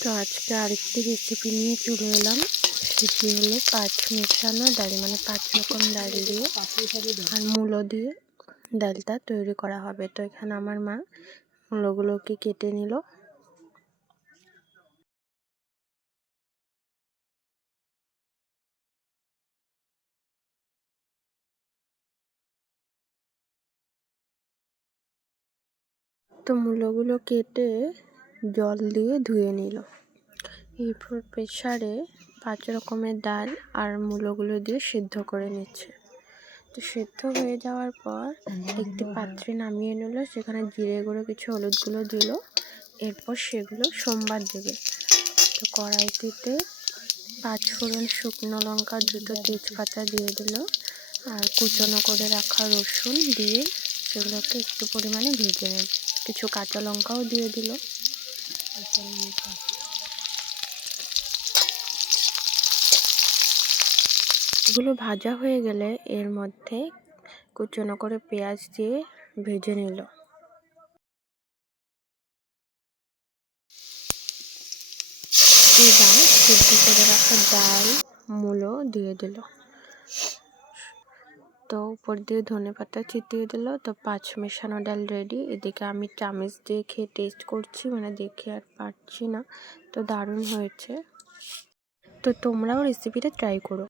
তো আজকে আরেকটি রেসিপি নিয়ে চলে এলাম। সেটি হলো 5 মেশানো ডাল, মানে 5 রকম ডাল দিয়ে আর মূলো দিয়ে ডালটা তৈরি করা হবে। তো এখানে আমার মা মূলোগুলোকে কেটে নিল। তো মূলোগুলো কেটে জল দিয়ে ধুয়ে নিল। এরপর প্রেসারে 5 রকমের ডাল আর মূলোগুলো দিয়ে সিদ্ধ করে নিচ্ছে। তো সিদ্ধ হয়ে যাওয়ার পর একটি পাত্রে নামিয়ে নিল, সেখানে জিরে গুঁড়ো, কিছু হলুদ গুঁড়ো দিল। এরপর সেগুলো সোমবার দেবে। তো কড়াইটিতে 5 ফোড়ন, শুকনো লঙ্কা, 2টো তেজপাতা দিয়ে দিল আর কুচনো করে রাখা রসুন দিয়ে সেগুলোকে একটু পরিমাণে ভেজে নেবে। কিছু কাঁচা লঙ্কাও দিয়ে দিল। এগুলো ভাজা হয়ে গেলে এর মধ্যে কুচনো করে পেঁয়াজ দিয়ে ভেজে নিল। এবার সিদ্ধ করে রাখা ডাল, মূলো দিয়ে দিল। তো উপর দিয়ে ধনেপাতা ছিটিয়ে দিল। তো 5 মেশানো ডাল রেডি। এদিকে আমি চামচ দিয়ে খেয়ে টেস্ট করছি, মানে দেখে আর পারছি না। তো দারুণ হয়েছে। তো তোমরাও রেসিপিটা ট্রাই করো।